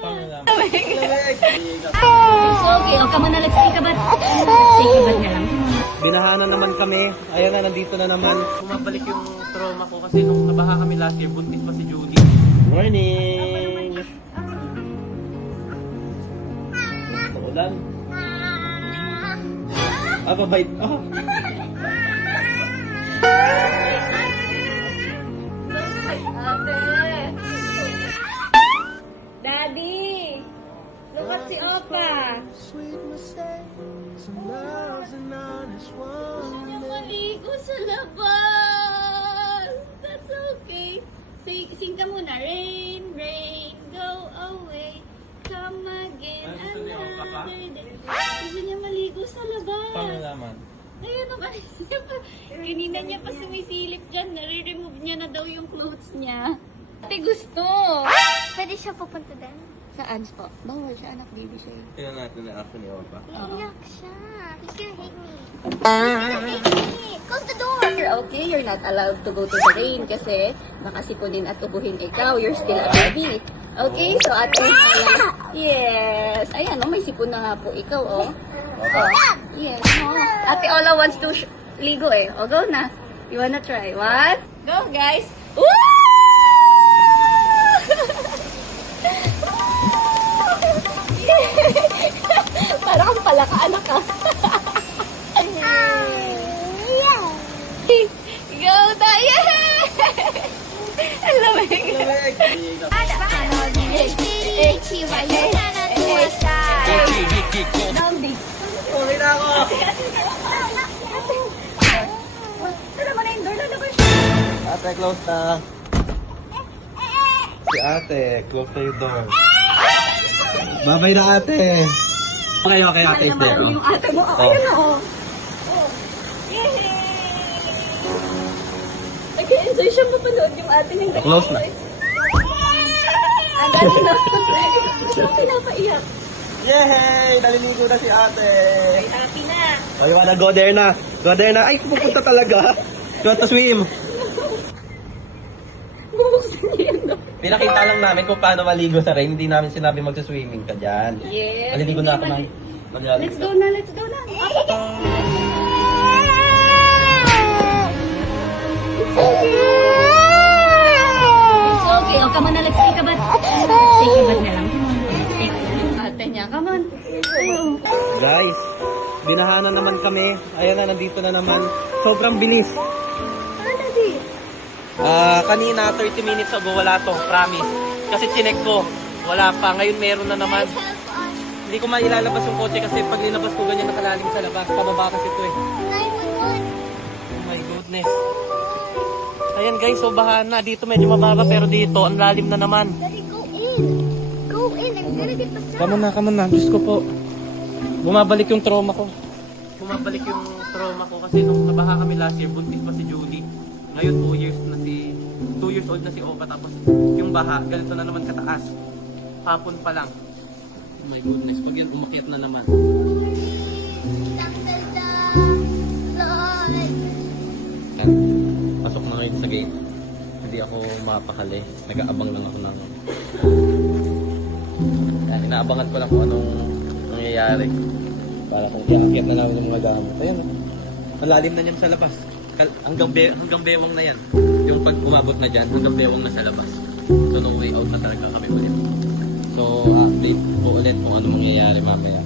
Okay, o kamo na nag-take a bath. Take a bath na lang. Binahanan naman kami. Ayan na, nandito na naman. Bumabalik yung trauma ko kasi nung nabaha kami last year, buntis pa si Julie. Morning! Ulan. Ah, babait. Oh. Daddy! Look at si Opa! Gusto niya maligo sa labas! That's okay. Sing ka muna. Rain, rain, go away. Come again another day. Gusto niya maligo sa labas. Paano naman? Ayun, kanina niya pa sumisilip dyan. Nare-remove niya na daw yung clothes niya. Ate, gusto! Pwede siya pupunta din? Saan po? Bawal siya, anak, baby siya. Tingnan natin na ako ni Opa. Iiyak siya. He's gonna hate me. He's gonna hate me. Close the door. Okay, you're not allowed to go to the rain kasi baka sipunin at ubuhin ikaw. You're still a baby. Okay, so ate, yes. Ayan, oh, may sipon na nga po ikaw, oh. Yes, oh. Ate Ola wants to ligo eh. O, go na. You wanna try? What? Go, guys. Woo! Parang kang palaka, anak ka. Go, Daya! Ang lamig. Zombie. Okay na ako! Sala mo na yung door, lalabas. Ate, close na. Si ate, close na yung door. Babay na ate. Okay, okay, ate is there. Yung ate mo, oh, ayun na, oh. Yay! Nag-enjoy siya mapanood yung ate ng dati. Close na. Ang dati na. Gusto ko pinapaiyak. Yay! Naliligo na si ate. Ay, happy na. Oh, you wanna go there na? Go there na. Ay, pupunta talaga. You want to swim? Bubuksan niya yun, no? Pinakita lang namin kung paano maligo sa rain. Hindi namin sinabi magsa-swimming ka dyan. Yes. Maliligo na ako ng... Let's go na, let's go na. It's okay. O, come on na, let's take a bath. Take a bath na lang. Take yung ate niya. Come on. Guys, binahanan naman kami. Ayan na, nandito na naman. Sobrang bilis. Ano, di? Kanina, 30 minutes ago, wala to. Promise. Kasi chinek ko. Wala pa. Ngayon meron na naman. Hindi ko mailalabas yung kotse kasi pag linabas ko ganyan nakalalim sa labas. Pababa kasi ito eh. Oh my goodness. Ayan guys, so baha na. Dito medyo mababa pero dito ang lalim na naman. Daddy, go in. Go in. I'm gonna get the sound. Come on na. Diyos ko po. Bumabalik yung trauma ko. Bumabalik yung trauma ko kasi nung nabaha kami last year, buntis pa si Julie. Ngayon 2 years old na si Opa tapos yung baha, ganito na naman kataas. Hapon pa lang. Oh my goodness, pag yun umakyat na naman. Pasok na ngayon sa gate. Hindi ako mapakali. Nag-aabang lang ako ng... Inaabangan ko lang kung anong nangyayari. Para kung iakyat na namin yung mga gamit. Ayan, malalim na niyan sa labas. Hanggang bewang na yan. Yung pag umabot na dyan, hanggang bewang na sa labas. So no way out na talaga kami ulit. So update ko ulit kung ano mangyayari mamaya.